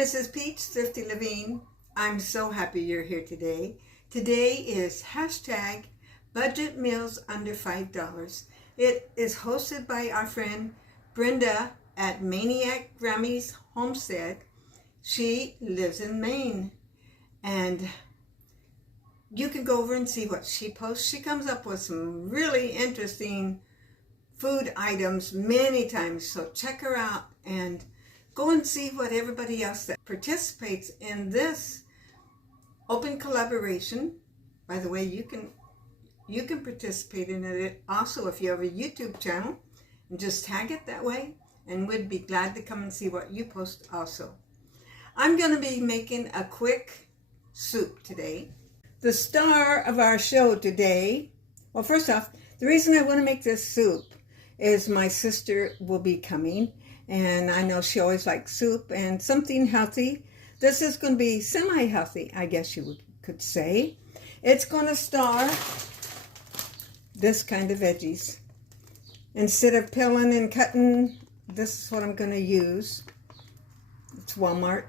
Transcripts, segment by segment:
Mrs. Peach, Thrifty Levine. I'm so happy you're here today. Today is hashtag Budget Meals Under $5. It is hosted by our friend Brenda at Maniac Grammy's Homestead. She lives in Maine. And you can go over and see what she posts. She comes up with some really interesting food items many times. So check her out and go and see what everybody else that participates in this open collaboration. By the way, you can participate in it also if you have a YouTube channel, and just tag it that way, and we'd be glad to come and see what you post also. I'm going to be making a quick soup today. The star of our show today, well, first off, the reason I want to make this soup is my sister will be coming, and I know she always likes soup and something healthy. This is going to be semi-healthy, I guess you could say. It's going to star this kind of veggies. Instead of peeling and cutting, this is what I'm going to use. It's Walmart.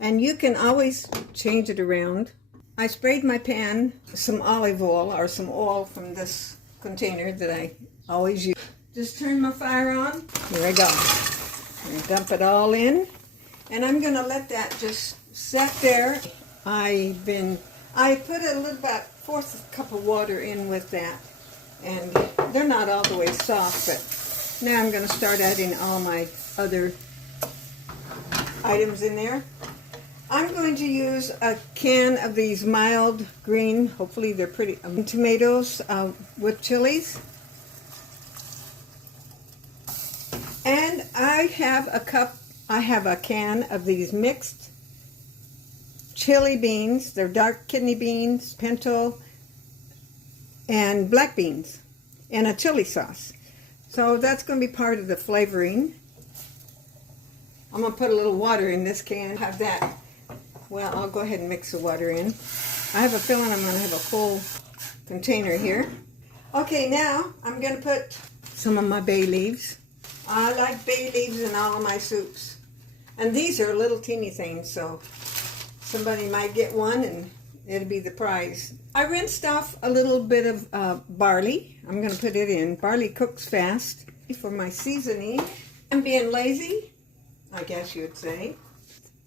And you can always change it around. I sprayed my pan some olive oil or some oil from this container that I always use. Just turn my fire on. Here I go. And dump it all in. And I'm going to let that just set there. I put a little about 1/4 cup of water in with that. And they're not all the way soft, but now I'm going to start adding all my other items in there. I'm going to use a can of these mild green, hopefully they're pretty, tomatoes with chilies. And I have a can of these mixed chili beans. They're dark kidney beans, pinto, and black beans, and a chili sauce. So that's going to be part of the flavoring. I'm going to put a little water in this can. Have that. Well, I'll go ahead and mix the water in. I have a feeling I'm going to have a full container here. Okay, now I'm going to put some of my bay leaves. I like bay leaves in all of my soups. And these are little teeny things, so somebody might get one and it'll be the prize. I rinsed off a little bit of barley. I'm going to put it in. Barley cooks fast. For my seasoning, I'm being lazy, I guess you would say.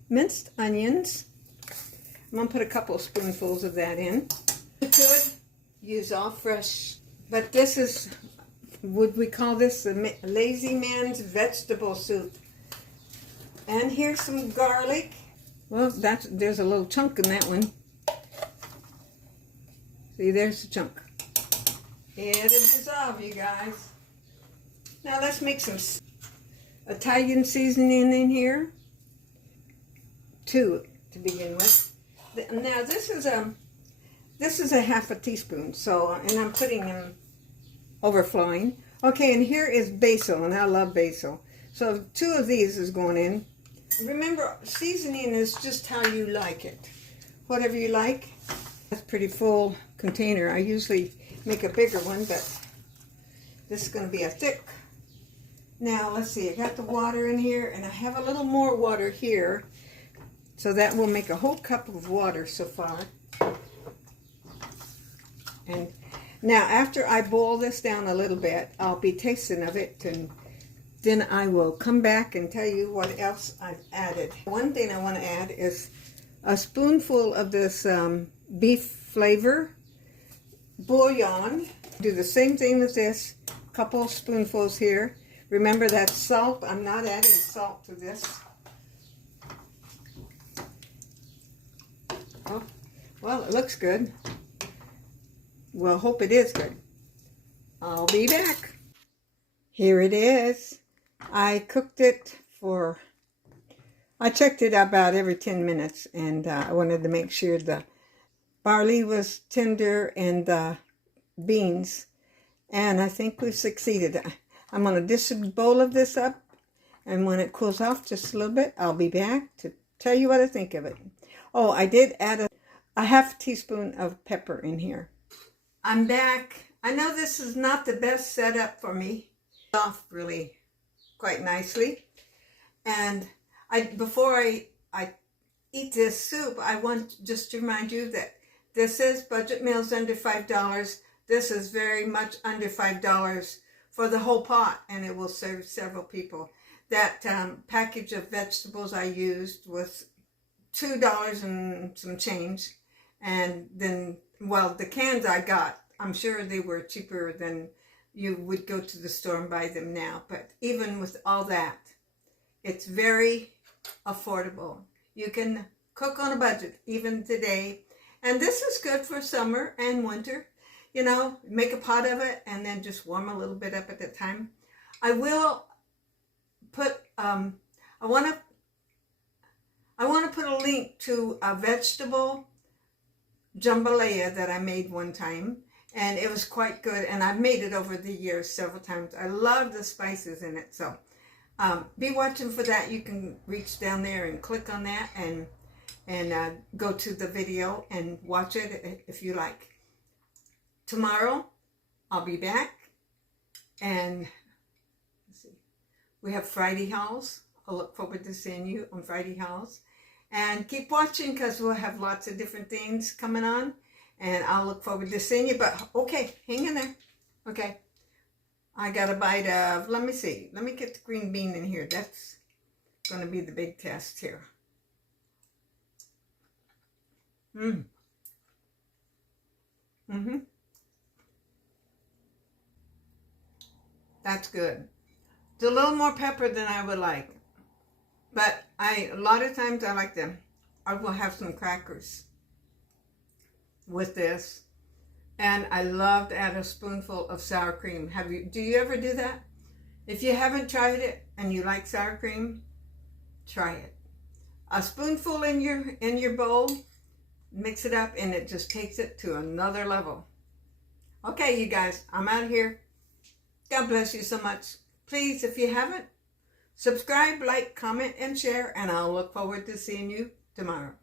Minced onions. I'm going to put a couple of spoonfuls of that in. You could use all fresh, but this is, would we call this a lazy man's vegetable soup? And here's some garlic. Well, there's a little chunk in that one. See, there's the chunk. It'll dissolve, you guys. Now let's make some Italian seasoning in here. 2 to begin with. Now this is a 1/2 teaspoon. So, and I'm putting them overflowing. Okay, and here is basil, and I love basil. So 2 of these is going in. Remember, seasoning is just how you like it. Whatever you like. That's a pretty full container. I usually make a bigger one, but this is going to be a thick. Now, let's see. I got the water in here, and I have a little more water here. So that will make a whole cup of water so far. And now, after I boil this down a little bit, I'll be tasting of it, and then I will come back and tell you what else I've added. One thing I want to add is a spoonful of this beef flavor bouillon. Do the same thing with this. A couple spoonfuls here. Remember that salt. I'm not adding salt to this. Oh, well, it looks good. Well, hope it is good. I'll be back. Here it is. I cooked it I checked it about every 10 minutes, and I wanted to make sure the barley was tender and the beans, and I think we've succeeded. I'm going to dish a bowl of this up, and when it cools off just a little bit, I'll be back to tell you what I think of it. Oh, I did add a 1/2 teaspoon of pepper in here. I'm back. I know this is not the best setup for me. Off really quite nicely. And Before I eat this soup, I want just to remind you that this is budget meals under $5. This is very much under $5 for the whole pot, and it will serve several people. That package of vegetables I used was $2 and some change. And then, well, the cans I got, I'm sure they were cheaper than you would go to the store and buy them now. But even with all that, it's very affordable. You can cook on a budget even today. And this is good for summer and winter. You know, make a pot of it and then just warm a little bit up at the time. I will put, I want to put a link to a vegetable jambalaya that I made one time. And it was quite good. And I've made it over the years several times. I love the spices in it. So be watching for that. You can reach down there and click on that and go to the video and watch it if you like. Tomorrow, I'll be back. And let's see, we have Friday hauls. I'll look forward to seeing you on Friday hauls. And keep watching because we'll have lots of different things coming on. And I'll look forward to seeing you. But, okay, hang in there. Okay. I got a bite of, let me see. Let me get the green bean in here. That's going to be the big test here. That's good. It's a little more pepper than I would like. But a lot of times I like them. I will have some crackers with this. And I love to add a spoonful of sour cream. Do you ever do that? If you haven't tried it and you like sour cream, try it. A spoonful in your bowl, mix it up, and it just takes it to another level. Okay, you guys, I'm out of here. God bless you so much. Please, if you haven't, subscribe, like, comment, and share, and I'll look forward to seeing you tomorrow.